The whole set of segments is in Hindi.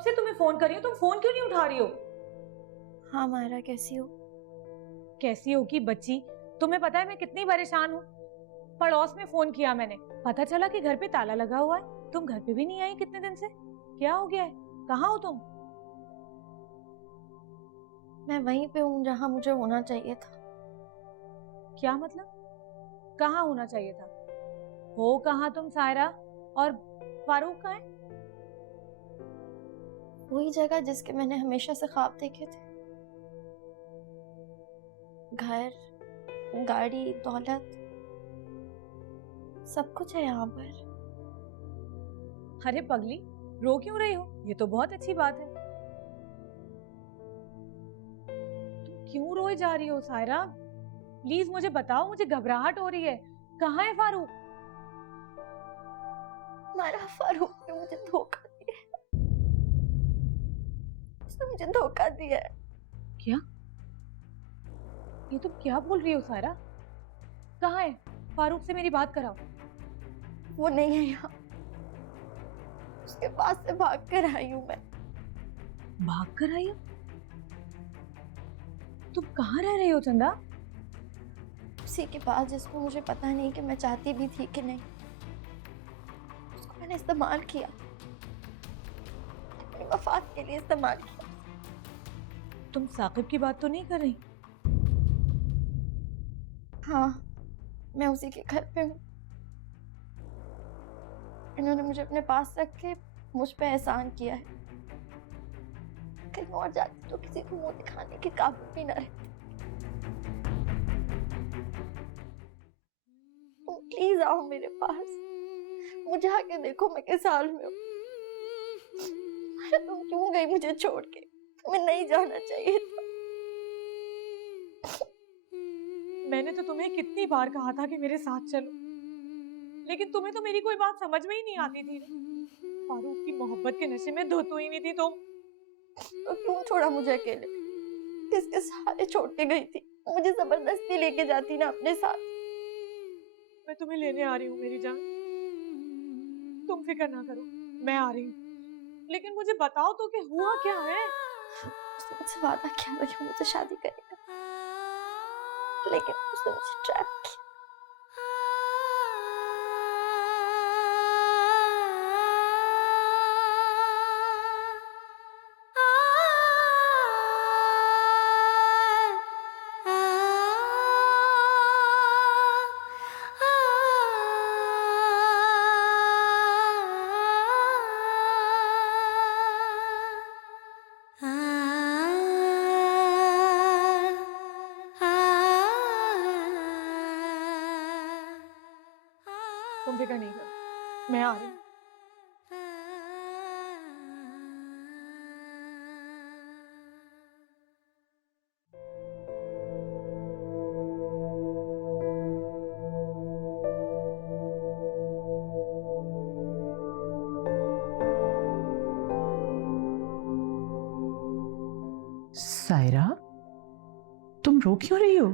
से तुम्हें फोन कर रही हूँ, तुम फोन क्यों नहीं उठा रही हो? हाँ मायरा, कैसी हो? कैसी हो की बच्ची, तुम्हें पता है मैं कितनी परेशान हूँ। पड़ोस में फोन किया मैंने, पता चला कि घर पे ताला लगा हुआ है। तुम घर पे भी नहीं आई कितने दिन से, क्या हो गया है? कहाँ हो तुम? मैं वहीं पे हूँ जहाँ मुझे होना चाहिए था। क्या मतलब? कहाँ होना चाहिए था? हो कहाँ तुम सायरा? और फारूक कहाँ है? वही जगह जिसके मैंने हमेशा से ख्वाब देखे थे। घर, गाड़ी, दौलत, सब कुछ है यहाँ पर। अरे पगली, रो क्यों रही हो? ये तो बहुत अच्छी बात है। तुम क्यों रोए जा रही हो सायरा? प्लीज मुझे बताओ, मुझे घबराहट हो रही है। कहाँ है फारूक? मायरा, फारूक ने मुझे धोखा दिया है। उसने मुझे धोखा दिया है। क्या? ये तुम क्या बोल रही हो सायरा? कहाँ है फारूक? से मेरी बात कराओ। वो नहीं है यहाँ। उसके पास से भाग कर आई हूँ मैं। भाग कर आई हो? तुम कहाँ रह रही हो चंदा? उसी के पास जिसको मुझे पता नहीं कि मैं चाहती भी थी कि नहीं। उसको मैंने इस्तेमाल किया, अपने मफाद के लिए इस्तेमाल किया। तुम साकिब की बात तो नहीं कर रही? हाँ, मैं उसी के घर पे हूँ। इन्होंने मुझे अपने पास रख के मुझ पे एहसान किया है। कहीं और जाती तो किसी को मुंह दिखाने के काबिल भी ना रहती। तुम प्लीज आओ मेरे पास, मुझे आके देखो मैं किस हाल में हूँ। तुम क्यों गई मुझे छोड़ के? तुम्हें नहीं जाना चाहिए था। मैंने तो तुम्हें कितनी बार कहा था कि मेरे साथ चलो, लेकिन तुम्हें तो मेरी कोई बात समझ में ही नहीं आती थी। फारूक की मोहब्बत के नशे में धो तो ही नहीं थी तुम। तो क्यों छोड़ा मुझे अकेले? किसके सहारे छोड़ के गई थी? मुझे जबरदस्ती लेके जाती ना अपने साथ। मैं तुम्हें लेने आ रही हूँ मेरी जान, तुम फिक्र ना करो, मैं आ रही हूँ। लेकिन मुझे बताओ तो कि हुआ क्या है? उसने मुझसे वादा किया था कि मुझसे शादी करेगा, लेकिन उसने मुझे ट्रैप किया। तुम फिक्र नहीं करो, मैं आ रही हूँ। सायरा, तुम रो क्यों रही हो?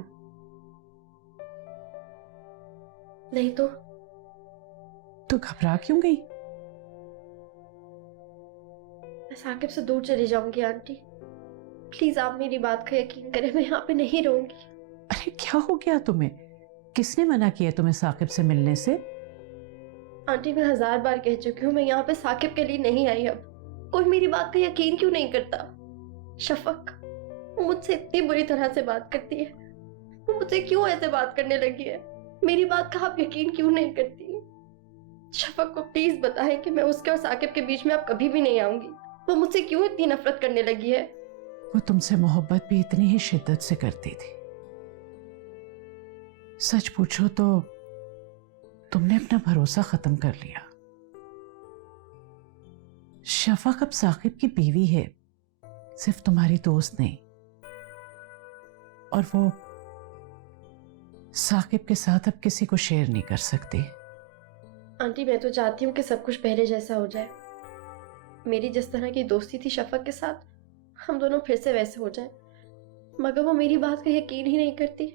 नहीं तो घबरा क्यों गई? मैं साकिब से दूर चली जाऊंगी आंटी। प्लीज आप मेरी बात का यकीन करें, मैं यहाँ पे नहीं रहूंगी। अरे क्या हो गया तुम्हें? किसने मना किया तुम्हें साकिब से मिलने से? आंटी, मैं 1000 बार कह चुकी हूँ, मैं यहाँ पे साकिब के लिए नहीं आई। अब कोई मेरी बात का यकीन क्यों नहीं करता? शफक, वो मुझसे इतनी बुरी तरह से बात करती है, वो मुझसे क्यों ऐसे बात करने लगी है? मेरी बात का आप यकीन क्यों नहीं करती? शफक को प्लीज बताएं कि मैं उसके और साकिब के बीच में अब कभी भी नहीं आऊंगी। वो मुझसे क्यों इतनी नफरत करने लगी है? वो तुमसे मोहब्बत भी इतनी ही शिद्दत से करती थी। सच पूछो तो तुमने अपना भरोसा खत्म कर लिया। शफक अब साकिब की बीवी है, सिर्फ तुम्हारी दोस्त नहीं। और वो साकिब के साथ अब किसी को शेयर नहीं कर सकती। आंटी, मैं तो चाहती हूँ कि सब कुछ पहले जैसा हो जाए। मेरी जिस तरह की दोस्ती थी शफक के साथ, हम दोनों फिर से वैसे हो जाए, मगर वो मेरी बात का यकीन ही नहीं करती।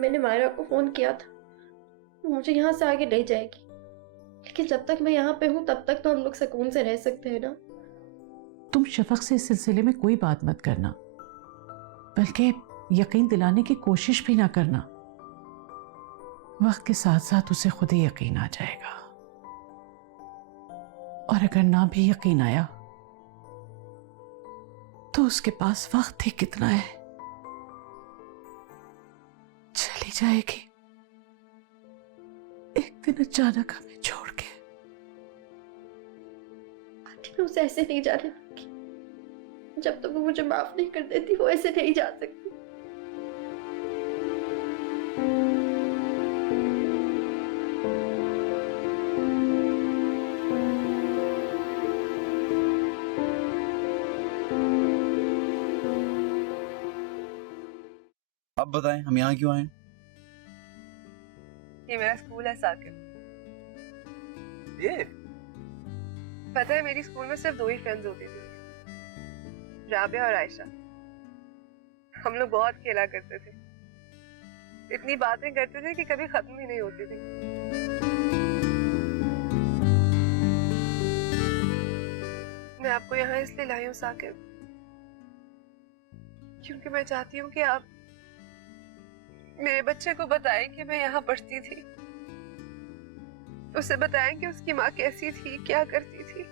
मैंने मायरा को फोन किया था, वो मुझे यहाँ से आगे ले जाएगी, लेकिन जब तक मैं यहाँ पे हूँ तब तक तो हम लोग सुकून से रह सकते हैं ना। तुम शफक से इस सिलसिले में कोई बात मत करना, बल्कि यकीन दिलाने की कोशिश भी ना करना। वक्त के साथ साथ उसे खुद ही यकीन आ जाएगा, और अगर ना भी यकीन आया तो उसके पास वक्त ही कितना है, चली जाएगी एक दिन अचानक हमें छोड़ के। आंटी मैं उसे ऐसे नहीं जाने दूंगी। जब तक वो मुझे माफ नहीं कर देती वो ऐसे नहीं जा सकती। अब बताएं हम यहाँ क्यों आए? ये मेरा स्कूल है साकिब। ये पता है मेरी स्कूल में सिर्फ 2 ही फ्रेंड्स होती थी, राबिया और आयशा। हम लोग बहुत खेला करते थे, इतनी बातें करते थे कि कभी खत्म ही नहीं होती थी। मैं आपको यहाँ इसलिए लाई हूँ साकिब, क्योंकि मैं चाहती हूँ कि आप मेरे बच्चे को बताएं कि मैं यहाँ पढ़ती थी। उसे बताएं कि उसकी माँ कैसी थी, क्या करती थी।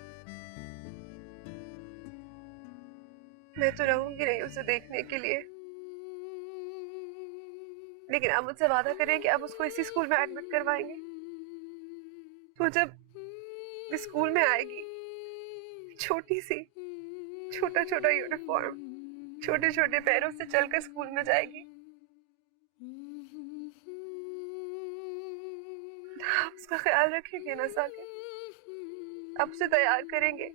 मैं तो रहूंगी नहीं उसे देखने के लिए, लेकिन आप मुझसे वादा करें कि आप उसको इसी स्कूल में एडमिट करवाएंगे। तो जब इस स्कूल में आएगी, छोटी सी छोटा छोटा यूनिफॉर्म, छोटे छोटे पैरों से चलकर स्कूल में जाएगी, आप उसका ख्याल रखेंगे ना साकिब? आप उसे तैयार करेंगे,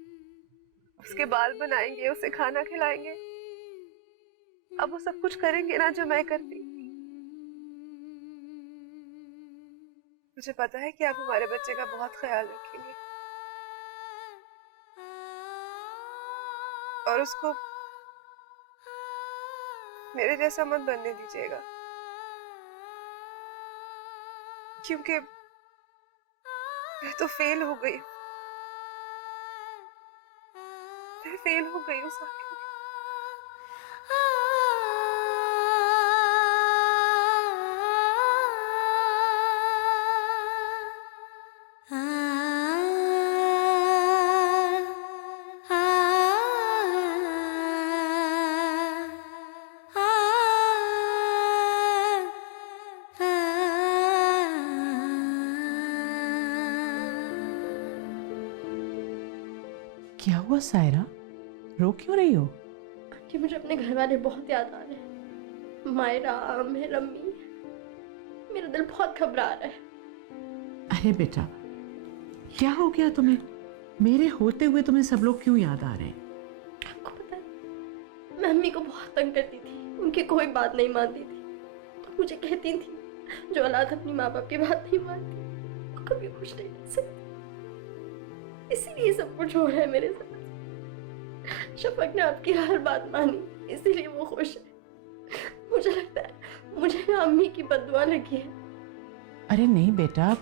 उसके बाल बनाएंगे, उसे खाना खिलाएंगे, अब वो सब कुछ करेंगे ना जो मैं करती। मुझे पता है कि आप हमारे बच्चे का बहुत ख्याल रखेंगे और उसको मेरे जैसा मत बनने दीजिएगा, क्योंकि मैं तो फेल हो गई हूँ। मैं फेल हो गई हूँ साकिब। क्या हुआ सायरा, रो क्यों रही हो? कि मुझे अपने घर वाले बहुत याद आ रहे हैं। मायरा, आमिर, अम्मी, मेरा दिल बहुत घबरा रहा है। अरे बेटा, क्या हो गया तुम्हें? मेरे होते हुए तुम्हें सब लोग क्यों याद आ रहे हैं? आपको पता है, मैं अम्मी को बहुत तंग करती थी, उनकी कोई बात नहीं मानती थी। तो मुझे कहती थी, जो औलाद अपनी माँ बाप की बात नहीं मानती वो कभी खुश नहीं रह सकती। इसीलिए सब कुछ हो रहा है मेरे साथ। शफक ने आपकी हर बात मानी, इसीलिए वो खुश है। मुझे लगता है मुझे ना अम्मी की बद्दुआ लगी है। अरे नहीं बेटा,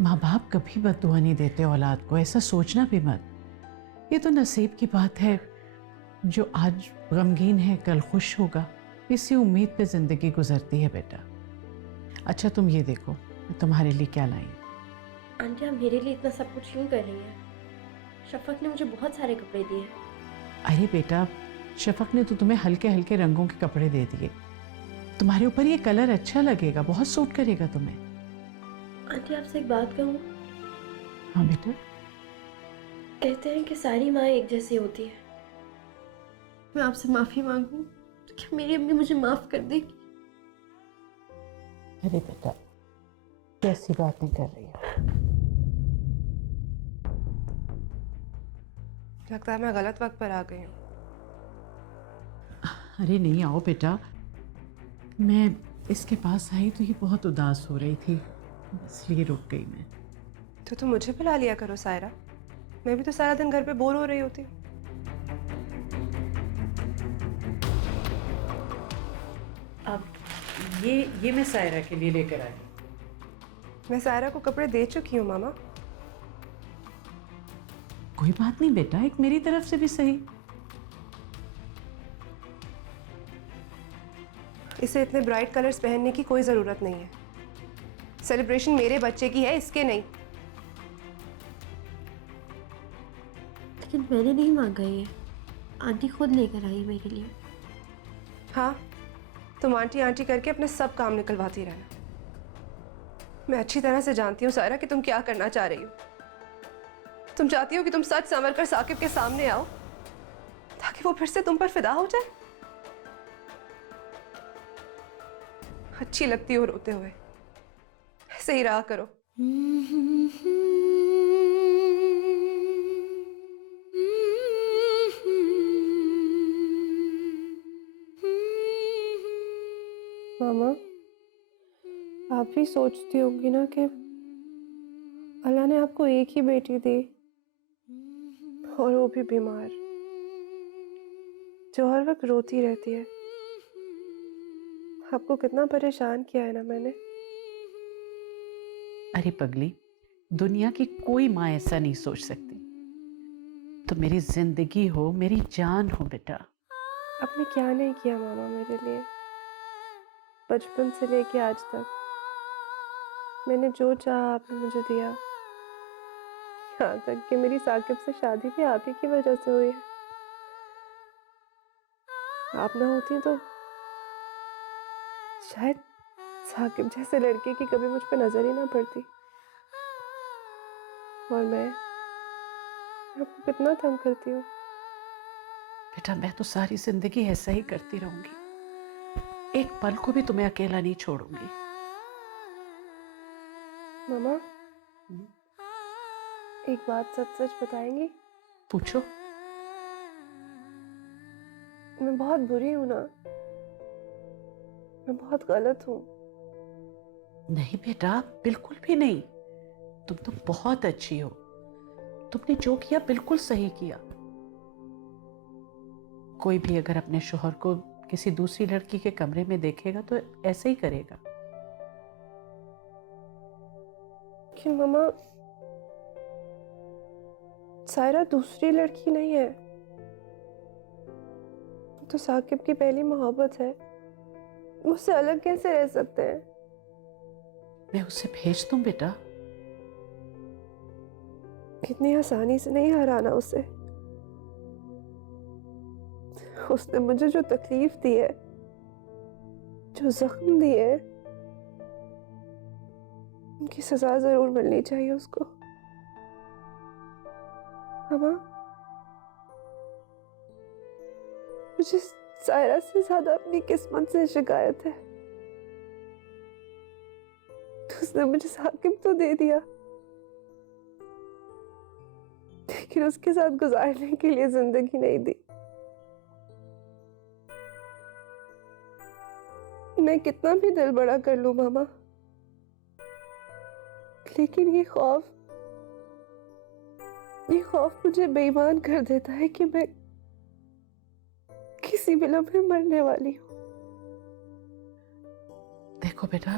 माँ बाप कभी बद्दुआ नहीं देते औलाद को, ऐसा सोचना भी मत। ये तो नसीब की बात है, जो आज गमगीन है कल खुश होगा। इसी उम्मीद पे जिंदगी गुजरती है बेटा। अच्छा तुम ये देखो, मैं तुम्हारे लिए क्या लाई हूं। आंटी आप मेरे लिए इतना सब कुछ क्यों कर रही हैं? शफक ने मुझे बहुत सारे कपड़े दिए हैं। अरे बेटा, शफक ने तो तुम्हें हल्के हल्के रंगों के कपड़े दे दिए। तुम्हारे ऊपर ये कलर अच्छा लगेगा, बहुत सूट करेगा तुम्हें। आंटी आपसे एक बात कहूँ? हाँ बेटा। कहते हैं कि सारी माँ एक जैसी होती है। मैं आपसे माफी मांगू तो क्या मेरी अम्मी मुझे माफ कर देगी? अरे बेटा, कैसी बातें कर रही हो? लगता है मैं गलत वक्त पर आ गई हूँ। अरे नहीं, आओ बेटा। मैं इसके पास आई तो ये बहुत उदास हो रही थी, इसलिए रुक गई मैं। तो तुम मुझे बुला लिया करो सायरा, मैं भी तो सारा दिन घर पे बोर हो रही होती। अब ये मैं सायरा के लिए लेकर आई। मैं सायरा को कपड़े दे चुकी हूँ मामा। कोई बात नहीं बेटा, एक मेरी तरफ से भी सही। इसे इतने ब्राइट कलर्स पहनने की कोई ज़रूरत नहीं है। सेलिब्रेशन मेरे बच्चे की है, इसके नहीं। लेकिन मैंने नहीं मांगा ये, आंटी खुद लेकर आई मेरे लिए। हाँ, तुम आंटी आंटी करके अपने सब काम निकलवाती रहना। मैं अच्छी तरह से जानती हूँ सारा कि तुम क्या करना चाह रही हो। तुम चाहती हो कि तुम सच संवर कर साकिब के सामने आओ ताकि वो फिर से तुम पर फिदा हो जाए। अच्छी लगती हो रोते हुए, ऐसे ही रहा करो। मामा, आप भी सोचती होंगी ना कि अल्लाह ने आपको एक ही बेटी दी और वो भी बीमार, जो हर वक्त रोती रहती है। आपको कितना परेशान किया है ना मैंने। अरे पगली, दुनिया की कोई माँ ऐसा नहीं सोच सकती। तो मेरी जिंदगी हो, मेरी जान हो बेटा। आपने क्या नहीं किया मामा मेरे लिए, बचपन से लेके आज तक। मैंने जो चाहा आपने मुझे दिया। यहाँ तक कि मेरी साकिब से शादी भी आप ही की वजह से हुई है। आप ना होती तो शायद साकिब जैसे लड़के की कभी मुझ पे नजर ही ना पड़ती। और मैं आपको कितना तंग करती हूँ। बेटा मैं तो सारी जिंदगी ऐसा ही करती रहूंगी, एक पल को भी तुम्हें अकेला नहीं छोड़ूंगी। मामा, एक बात सच सच बताएंगी? पूछो। मैं बहुत बुरी हूं ना, मैं बहुत गलत हूँ। नहीं बेटा, बिल्कुल भी नहीं। तुम तो बहुत अच्छी हो। तुमने जो किया बिल्कुल सही किया। कोई भी अगर अपने शोहर को किसी दूसरी लड़की के कमरे में देखेगा तो ऐसे ही करेगा। कि मामा, सायरा दूसरी लड़की नहीं है, तो साकिब की पहली मोहब्बत है। मुझसे अलग कैसे रह सकते हैं? मैं उसे भेज दूं बेटा। इतनी आसानी से नहीं हराना उसे। उसने मुझे जो तकलीफ दी है, जो जख्म दिए, उनकी सजा जरूर मिलनी चाहिए उसको। मामा, मुझे सायरा से ज्यादा अपनी किस्मत से शिकायत है। उसने मुझे साकिब तो दे दिया, लेकिन उसके साथ गुजारने के लिए जिंदगी नहीं दी। मैं कितना भी दिल बड़ा कर लूं मामा, लेकिन ये खौफ मुझे बेईमान कर देता है कि मैं किसी भी लम्हे मरने वाली हूँ। देखो बेटा,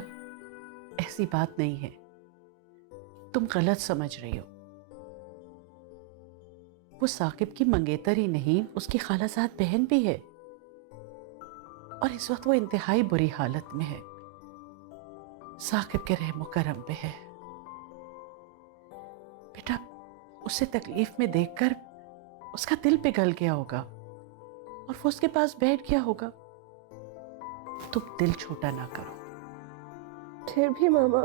ऐसी बात नहीं है, तुम गलत समझ रही हो। वो साकिब की मंगेतर ही नहीं, उसकी खालाजाद बहन भी है, और इस वक्त वो इंतहाई बुरी हालत में है। साकिब के रहमो करम पे है। बेटा, उसे तकलीफ में देखकर उसका दिल पिघल गया होगा और वो उसके पास बैठ गया होगा। तुम दिल छोटा ना करो। फिर भी मामा,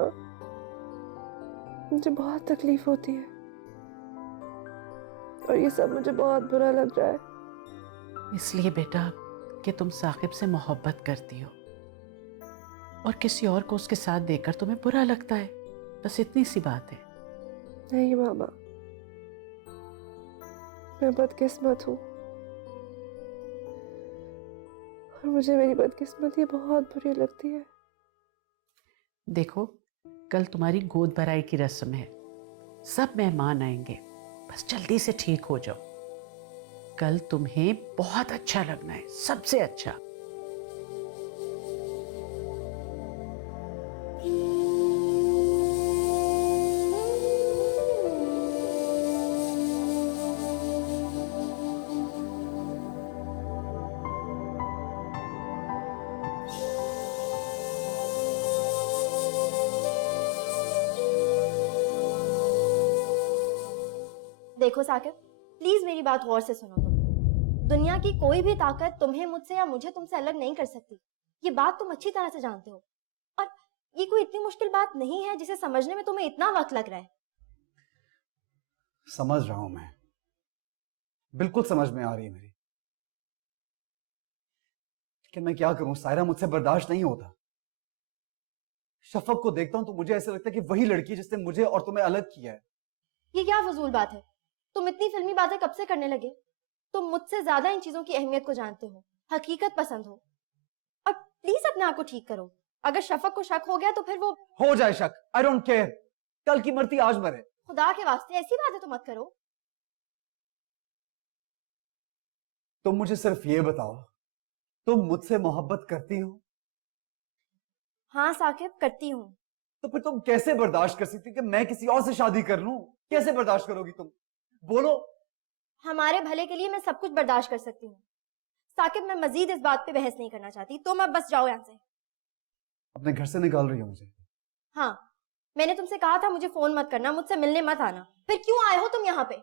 मुझे बहुत तकलीफ होती है और ये सब मुझे बहुत बुरा लग रहा है। इसलिए बेटा कि तुम साकिब से मोहब्बत करती हो और किसी और को उसके साथ देखकर तुम्हें बुरा लगता है, बस इतनी सी बात है। नहीं मामा, मैं बदकिस्मत हूँ और मुझे मेरी बदकिस्मती बहुत बुरी लगती है। देखो, कल तुम्हारी गोद भराई की रस्म है, सब मेहमान आएंगे, बस जल्दी से ठीक हो जाओ। कल तुम्हें बहुत अच्छा लगना है, सबसे अच्छा। देखो साकिब, प्लीज मेरी बात गौर से सुनो। तुम दुनिया की कोई भी ताकत तुम्हें मुझसे या मुझे तुमसे अलग नहीं कर सकती। ये बात तुम अच्छी तरह से जानते हो, और ये कोई इतनी मुश्किल बात नहीं है जिसे समझने में तुम्हें इतना वक्त लग रहा है। समझ रहा हूं मैं, बिल्कुल समझ में आ रही है मेरी, लेकिन मैं क्या करूं सायरा, मुझसे बर्दाश्त नहीं होता। शफक को देखता हूं तो मुझे ऐसा लगता है कि वही लड़की है जिसने मुझे और तुम्हें अलग किया है। ये क्या फजूल बात है? तुम इतनी फिल्मी बातें कब से करने लगे? तुम मुझसे ज्यादा इन चीजों की अहमियत को जानते हो, हकीकत पसंद हो, और प्लीज अपने आप को ठीक करो। अगर शफक को शक हो गया तो फिर वो हो जाए शक, आई डोंट केयर, कल की मरती आज मरे। खुदा के वास्ते ऐसी बातें तो मत करो। तुम मुझे सिर्फ ये बताओ, तुम मुझसे मोहब्बत करती हो? हाँ साकिब, करती हूँ। तो फिर तुम कैसे बर्दाश्त कर सकती कि मैं किसी और से शादी कर लूं? कैसे बर्दाश्त करोगी तुम? बोलो। हमारे भले के लिए मैं सब कुछ बर्दाश्त कर सकती हूँ साकिब, मैं मजीद इस बात पे बहस नहीं करना चाहती। तुम अब बस जाओ यहाँ से। अपने घर से निकाल रही हो मुझे? हाँ, मैंने तुमसे कहा था मुझे फोन मत करना, मुझसे मिलने मत आना, फिर क्यों आए हो तुम यहाँ पे?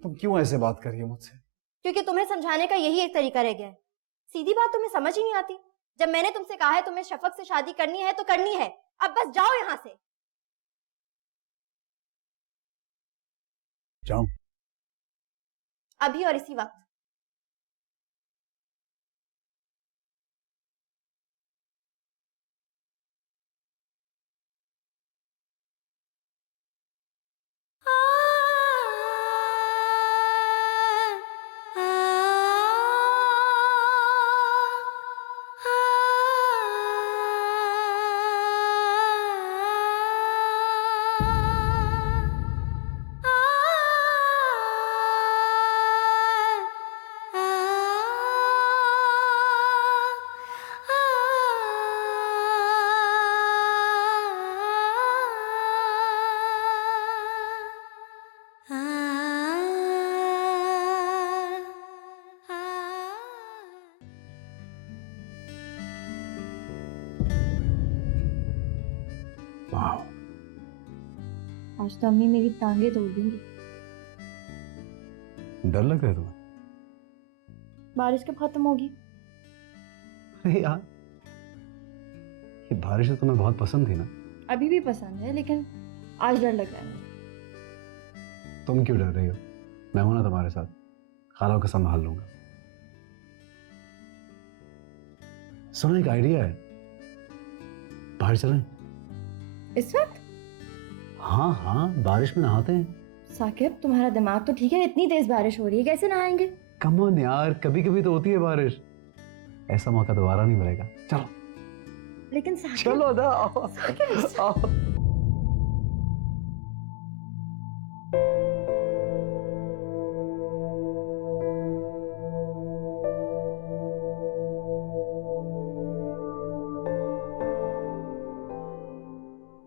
तुम क्यों ऐसे बात कर रही हो मुझसे? क्योंकि तुम्हें समझाने का यही एक तरीका रह गया है। सीधी बात तुम्हें समझ ही नहीं आती। जब मैंने तुमसे कहा है तुम्हें शफक से शादी करनी है तो करनी है, अब बस जाओ यहाँ से। जाऊं? अभी और इसी वक्त। वाह, आज तो अम्मी मेरी टांगे तोड़ देंगी। डर लग रहा है तुम्हें? बारिश कब खत्म होगी? अरे यार, ये बारिश तो तुम्हें बहुत पसंद थी ना? अभी भी पसंद है, लेकिन आज डर लग रहा है मुझे। तुम क्यों डर रही हो? मैं हूं ना तुम्हारे साथ, खाला को संभाल लूंगा। सुनो, एक आइडिया है, बाहर चलें? इस वक्त? हाँ हाँ, बारिश में नहाते हैं। साकिब, तुम्हारा दिमाग तो ठीक है, इतनी तेज बारिश हो रही है, कैसे नहाएंगे? कम ऑन यार, कभी कभी तो होती है बारिश, ऐसा मौका दोबारा नहीं मिलेगा। चलो लेकिन साकिब, चलो ना, आओ, साकिब, आओ।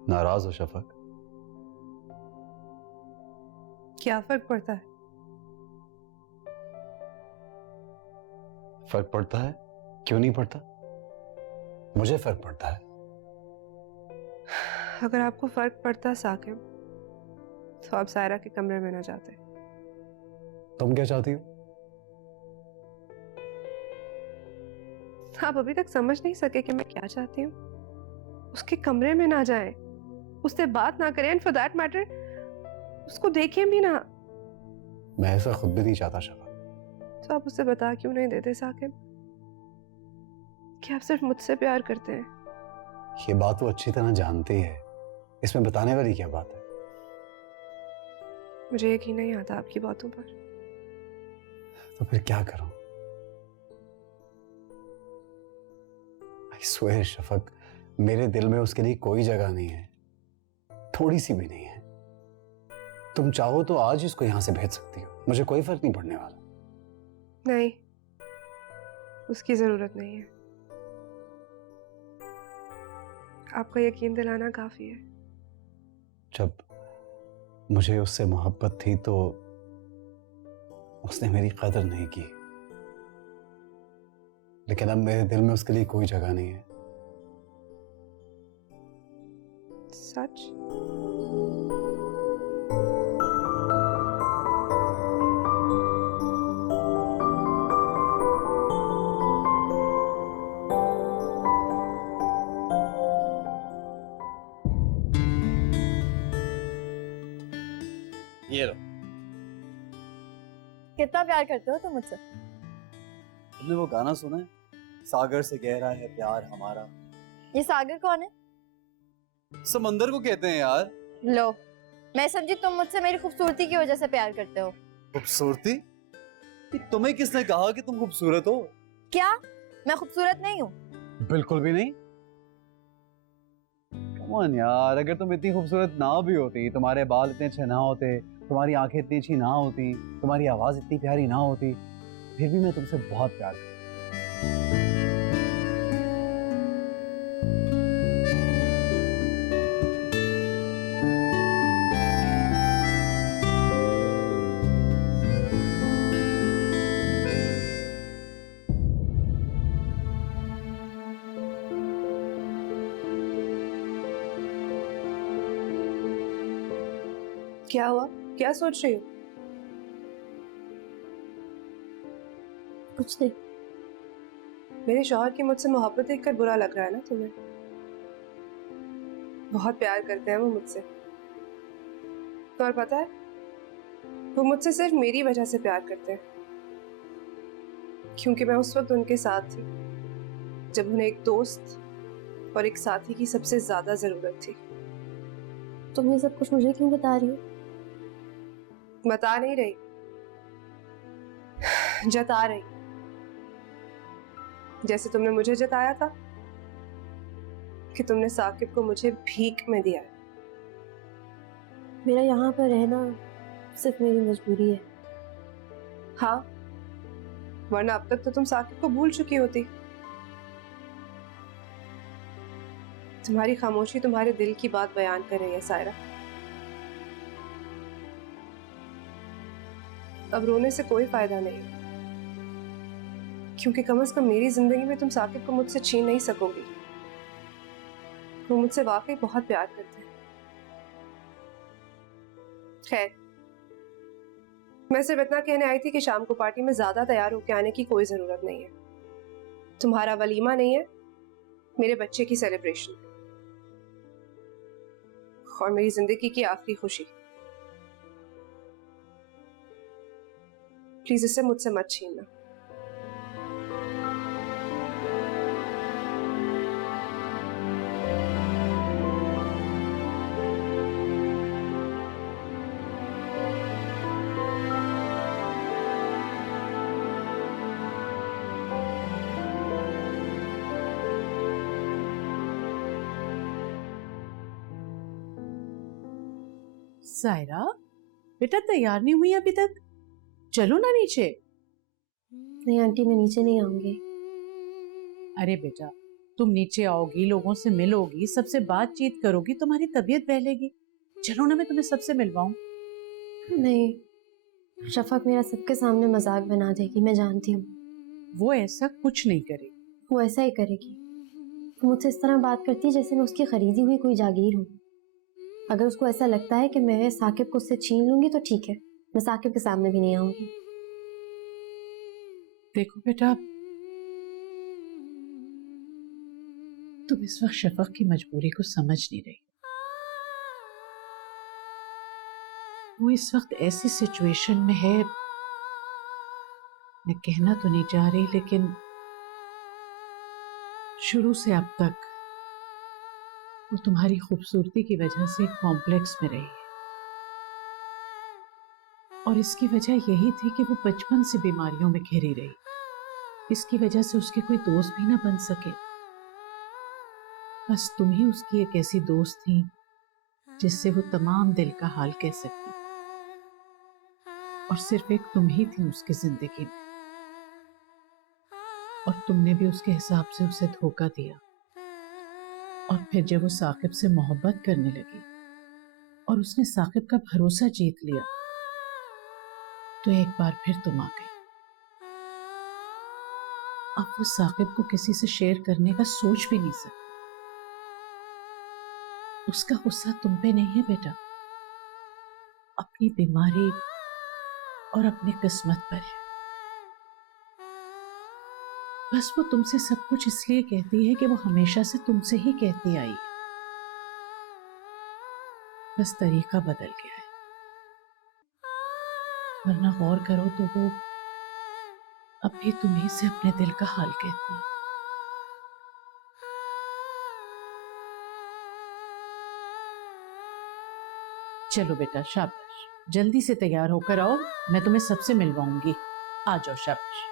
नाराज हो शफक? क्या फर्क पड़ता है? फर्क पड़ता है, क्यों नहीं पड़ता? मुझे फर्क पड़ता है। अगर आपको फर्क पड़ता साकिब, तो आप सायरा के कमरे में ना जाते। तुम क्या चाहती हो? आप अभी तक समझ नहीं सके कि मैं क्या चाहती हूँ। उसके कमरे में ना जाएं, उससे बात ना करें, एंड फॉर दैट मैटर उसको देखें भी ना। मैं ऐसा खुद भी नहीं चाहता शफक। तो आप उससे बता क्यों नहीं देते साकिब कि आप सिर्फ मुझसे प्यार करते हैं? ये बात वो अच्छी तरह जानती है, इसमें बताने वाली क्या बात है? मुझे यकीन नहीं आता आपकी बातों पर। तो फिर क्या करूं? आई स्वेयर शफक, मेरे दिल में उसके लिए कोई जगह नहीं है, थोड़ी सी भी नहीं है। तुम चाहो तो आज ही उसको यहां से भेज सकती हो, मुझे कोई फर्क नहीं पड़ने वाला। नहीं, उसकी जरूरत नहीं है। आपका यकीन दिलाना काफी है। जब मुझे उससे मोहब्बत थी तो उसने मेरी कदर नहीं की, लेकिन अब मेरे दिल में उसके लिए कोई जगह नहीं है। सच? कितना प्यार करते हो तुम मुझसे? तुमने वो गाना सुना है, सागर से गहरा है प्यार हमारा? ये सागर कौन है? समंदर को कहते हैं यार। लो, मैं समझी तुम मुझसे मेरी खूबसूरती की वजह से प्यार करते हो। खूबसूरती? तुम्हें किसने कहा कि तुम खूबसूरत हो? क्या मैं खूबसूरत नहीं हूँ? बिल्कुल भी नहीं। कम ऑन यार, अगर तुम इतनी खूबसूरत ना भी होती, तुम्हारे बाल इतने अच्छे ना होते, तुम्हारी आंखें इतनी अच्छी ना होती, तुम्हारी आवाज इतनी प्यारी ना होती, फिर भी मैं तुमसे बहुत प्यार करता। क्या हुआ? क्या सोच रही हो? कुछ नहीं। मेरे शौहर की मुझसे मोहब्बत देखकर बुरा लग रहा है ना तुम्हें? बहुत प्यार करते हैं वो मुझसे। तो और पता है, वो मुझसे सिर्फ मेरी वजह से प्यार करते हैं, क्योंकि मैं उस वक्त उनके साथ थी जब उन्हें एक दोस्त और एक साथी की सबसे ज्यादा जरूरत थी। तुम ये सब कुछ मुझे क्यों बता रही हो? बता नहीं रही, जता रही। जैसे तुमने मुझे जताया था कि तुमने साकिब को मुझे भीख में दिया है। मेरा यहाँ पर रहना सिर्फ मेरी मजबूरी है। हाँ, वरना अब तक तो तुम साकिब को भूल चुकी होती। तुम्हारी खामोशी तुम्हारे दिल की बात बयान कर रही है सायरा। अब रोने से कोई फायदा नहीं, क्योंकि कम से कम मेरी जिंदगी में तुम साकिब को मुझसे छीन नहीं सकोगी। वो मुझसे वाकई बहुत प्यार करते हैं। खैर, मैं सिर्फ इतना कहने आई थी कि शाम को पार्टी में ज्यादा तैयार होकर आने की कोई जरूरत नहीं है। तुम्हारा वलीमा नहीं है, मेरे बच्चे की सेलिब्रेशन और मेरी जिंदगी की आखिरी खुशी। प्लीज इसे मुझसे मत छीनना। सायरा, बेटा तैयार नहीं हुई अभी तक? चलो ना नीचे। नहीं आंटी, मैं नीचे नहीं आऊंगी। अरे बेटा, तुम नीचे आओगी, लोगों से मिलोगी, सबसे बातचीत करोगी, तुम्हारी तबीयत बहलेगी। चलो ना, मैं तुम्हें सबसे मिलवाऊं। नहीं, शफक मेरा सबके सामने मजाक बना देगी, मैं जानती हूँ। वो ऐसा कुछ नहीं करेगी। वो ऐसा ही करेगी। वो मुझसे इस तरह बात करती है जैसे मैं उसकी खरीदी हुई कोई जागीर हूँ। अगर उसको ऐसा लगता है कि मैं साकिब को उससे छीन लूंगी तो ठीक है, मैं साकिब के सामने भी नहीं आऊंगी। देखो बेटा, तुम इस वक्त शफक की मजबूरी को समझ नहीं रही। वो इस वक्त ऐसी सिचुएशन में है, मैं कहना तो नहीं चाह रही, लेकिन शुरू से अब तक वो तुम्हारी खूबसूरती की वजह से कॉम्प्लेक्स में रही है। और इसकी वजह यही थी कि वो बचपन से बीमारियों में घिरी रही। इसकी वजह से उसके कोई दोस्त भी ना बन सके। बस तुम ही उसकी एक ऐसी दोस्त थी जिससे वो तमाम दिल का हाल कह सकती, और सिर्फ एक तुम ही थी उसकी जिंदगी में। और तुमने भी उसके हिसाब से उसे धोखा दिया। और फिर जब वो साकिब से मोहब्बत करने लगी और उसने साकिब का भरोसा जीत लिया, तो एक बार फिर तुम आ गई। अब वो साकिब को किसी से शेयर करने का सोच भी नहीं सकती। उसका गुस्सा तुम पे नहीं है बेटा, अपनी बीमारी और अपनी किस्मत पर है। बस वो तुमसे सब कुछ इसलिए कहती है कि वो हमेशा से तुमसे ही कहती आई है। बस तरीका बदल गया है। वरना गौर करो तो वो अब भी तुम्ही से अपने दिल का हाल कहती है। चलो बेटा, शाबाश, जल्दी से तैयार होकर आओ, मैं तुम्हें सबसे मिलवाऊंगी। आ जाओ, शाबाश।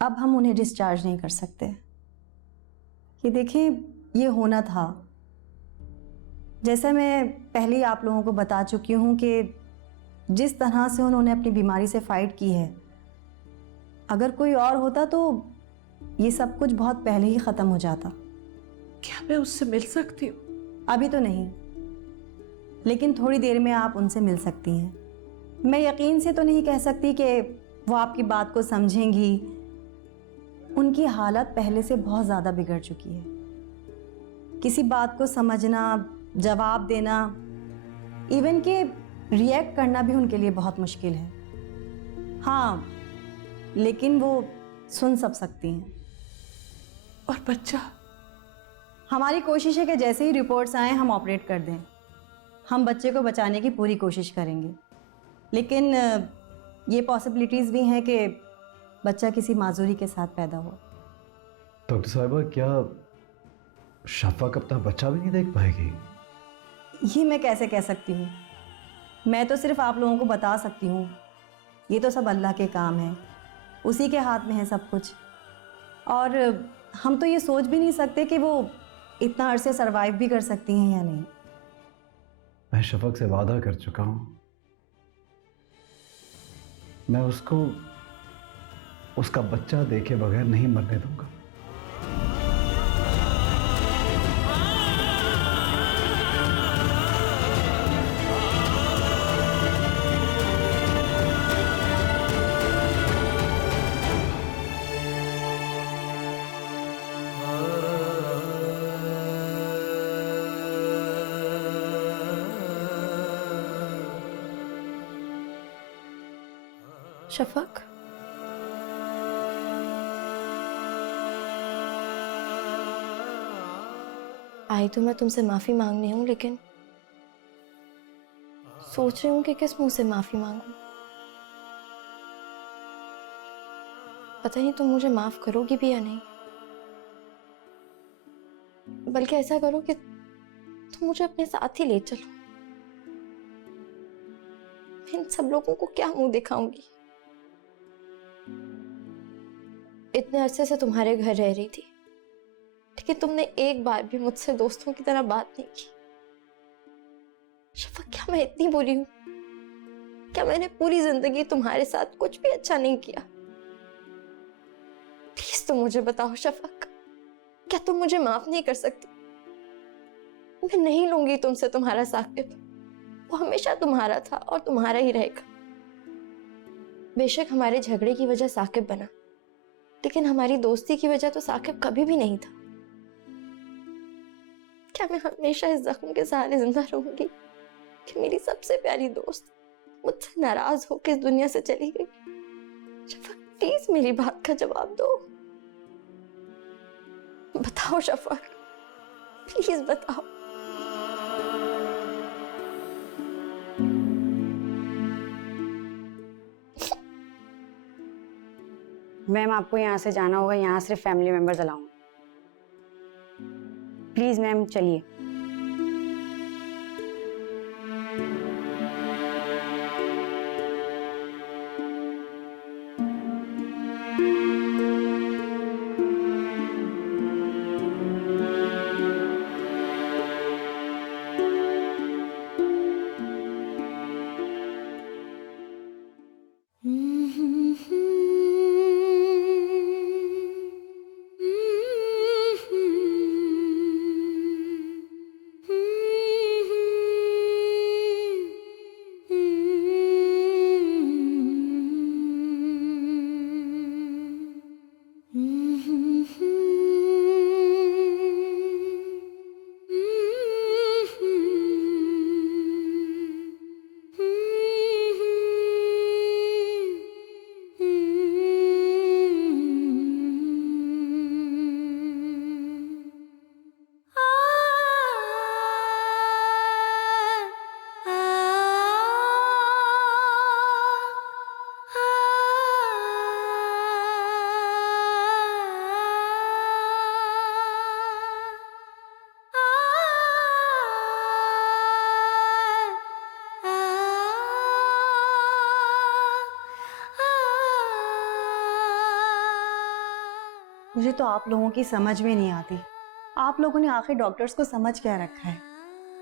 अब हम उन्हें डिस्चार्ज नहीं कर सकते। ये देखें, ये होना था। जैसा मैं पहले ही आप लोगों को बता चुकी हूँ कि जिस तरह से उन्होंने अपनी बीमारी से फाइट की है, अगर कोई और होता तो ये सब कुछ बहुत पहले ही ख़त्म हो जाता। क्या मैं उससे मिल सकती हूँ? अभी तो नहीं, लेकिन थोड़ी देर में आप उनसे मिल सकती हैं। मैं यकीन से तो नहीं कह सकती कि वो आपकी बात को समझेंगी। उनकी हालत पहले से बहुत ज़्यादा बिगड़ चुकी है। किसी बात को समझना, जवाब देना, इवन कि रिएक्ट करना भी उनके लिए बहुत मुश्किल है। हाँ, लेकिन वो सुन सब सकती हैं। और बच्चा? हमारी कोशिश है कि जैसे ही रिपोर्ट्स आएँ हम ऑपरेट कर दें। हम बच्चे को बचाने की पूरी कोशिश करेंगे, लेकिन ये पॉसिबिलिटीज़ भी हैं कि बच्चा किसी माजूरी के साथ पैदा हो। डॉक्टर साहिबा, क्या शफक अपना बच्चा भी नहीं देख पाएगी? ये मैं कैसे कह सकती हूँ? मैं तो सिर्फ आप लोगों को बता सकती हूँ। ये तो सब अल्लाह के काम है, उसी के हाथ में है सब कुछ। और हम तो ये सोच भी नहीं सकते कि वो इतना अरसे सरवाइव भी कर सकती हैं या नहीं। मैं शफक से वादा कर चुका हूँ, मैं उसको उसका बच्चा देखे बगैर नहीं मरने दूंगा। शफक, आई तो मैं तुमसे माफी मांगनी हूँ, लेकिन सोच रही हूँ कि किस मुंह से माफी मांगूं। पता नहीं तुम मुझे माफ करोगी भी या नहीं। बल्कि ऐसा करो कि तुम मुझे अपने साथ ही ले चलो। मैं इन सब लोगों को क्या मुंह दिखाऊंगी। इतने अरसे से तुम्हारे घर रह रही थी, लेकिन तुमने एक बार भी मुझसे दोस्तों की तरह बात नहीं की। शफक, क्या मैं इतनी बुरी हूं? क्या मैंने पूरी जिंदगी तुम्हारे साथ कुछ भी अच्छा नहीं किया? प्लीज तुम मुझे बताओ शफक, क्या तुम मुझे माफ नहीं कर सकती? मैं नहीं लूंगी तुमसे तुम्हारा साकिब। वो हमेशा तुम्हारा था और तुम्हारा ही रहेगा। बेशक हमारे झगड़े की वजह साकिब बना, लेकिन हमारी दोस्ती की वजह तो साकिब कभी भी नहीं था। क्या मैं हमेशा इस जख्म के सहारे जिंदा रहूंगी कि मेरी सबसे प्यारी दोस्त मुझसे नाराज होकर इस दुनिया से चली गई? शफक, प्लीज मेरी बात का जवाब दो। बताओ शफक, प्लीज बताओ। मैम, आपको यहाँ से जाना होगा, यहाँ सिर्फ फैमिली मेंबर्स अलाउ हैं। प्लीज मैम, चलिए। मुझे तो आप लोगों की समझ में नहीं आती। आप लोगों ने आखिर डॉक्टर्स को समझ क्या रखा है?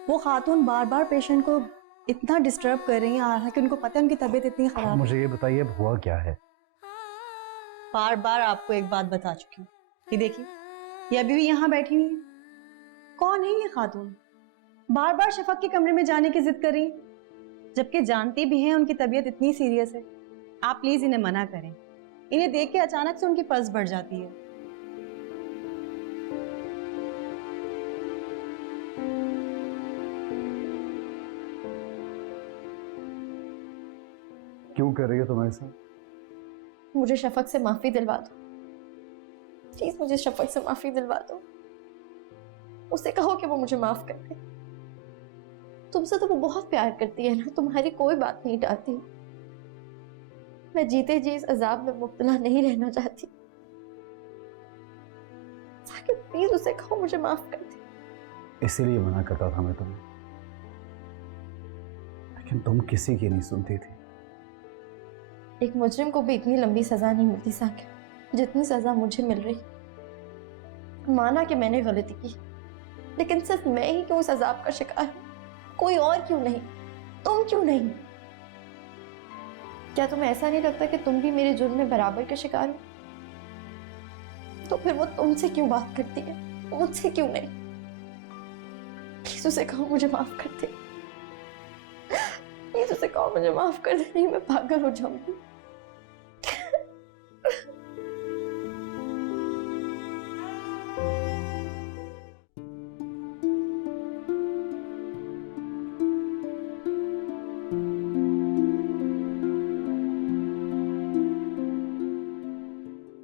वो खातून बार बार पेशेंट को इतना डिस्टर्ब कर रही हैं, हालांकि उनको पता है उनकी तबीयत इतनी खराब है। मुझे ये बताइए अब हुआ क्या है? बार बार आपको एक बात बता चुकी हूँ। ये देखिए, ये अभी भी यहाँ बैठी हुई है। कौन है ये खातून? बार बार शफक के कमरे में जाने की जिद कर रही है, जबकि जानती भी हैं उनकी तबीयत इतनी सीरियस है। आप प्लीज इन्हें मना करें। इन्हें देख के अचानक से उनकी पल्स बढ़ जाती है। क्यों कर रही हो तुम ऐसा? मुझे शफक से माफी दिलवा दो प्लीज, मुझे शफक से माफी दिलवा दो। उससे कहो कि वो मुझे माफ कर दे। तुमसे तो वो बहुत प्यार करती है ना, तुम्हारी कोई बात नहीं टालती। मैं जीते जी इस अजाब में मुब्तला नहीं रहना चाहती। साकिब प्लीज उसे कहो मुझे माफ कर दे। इसीलिए मना करता था मैं तुम्हें, लेकिन तुम किसी की नहीं सुनती थी। एक मुजरिम को भी इतनी लंबी सजा नहीं मिलती साकिब, जितनी सजा मुझे मिल रही। माना कि मैंने गलती की, लेकिन सिर्फ मैं ही क्यों उस अजाब का शिकार हूं? कोई और क्यों नहीं? तुम क्यों नहीं? क्या तुम्हें ऐसा नहीं लगता कि तुम भी मेरे जुर्म में बराबर के शिकार हो? तो फिर वो तुमसे क्यों बात करती है, मुझसे क्यों नहीं? प्लीज उसे कहो मुझे माफ कर दे। प्लीज उसे कहो मुझे माफ कर दे, नहीं मैं पागल हो जाऊंगी।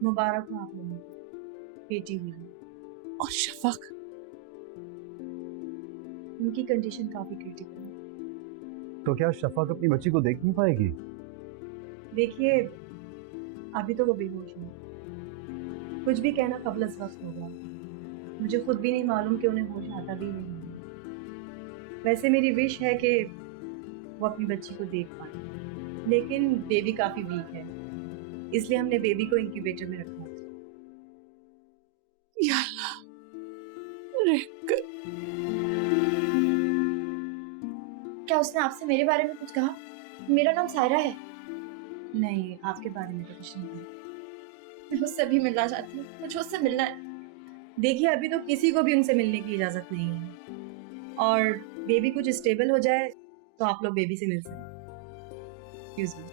मुबारक हो आप लोगों को, बेटी हुई है। और शफक? उनकी कंडीशन काफी क्रिटिकल है। तो क्या शफक अपनी बच्ची को देख नहीं पाएगी? देखिए, अभी तो वो बेहोश है। कुछ भी कहना कबल अज़ वक्त होगा। मुझे खुद भी नहीं मालूम कि उन्हें होश आता भी नहीं। वैसे मेरी विश है कि वो अपनी बच्ची को देख पाए, लेकिन बेबी काफी वीक है, इसलिए हमने बेबी को इंक्यूबेटर में रखा है। या अल्लाह, रहम कर। क्या उसने आपसे मेरे बारे में कुछ कहा? मेरा नाम सायरा है। नहीं, आपके बारे में तो कुछ नहीं है। मैं उससे भी मिलना चाहती हूँ, मुझे उससे मिलना है। देखिए, अभी तो किसी को भी उनसे मिलने की इजाजत नहीं है, और बेबी कुछ स्टेबल हो जाए तो आप लोग बेबी से मिल सकते हैं। Excuse me.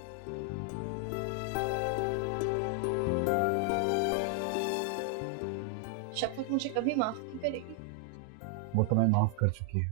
शफक मुझे कभी माफ नहीं करेगी। वो तुम्हें माफ कर चुकी है।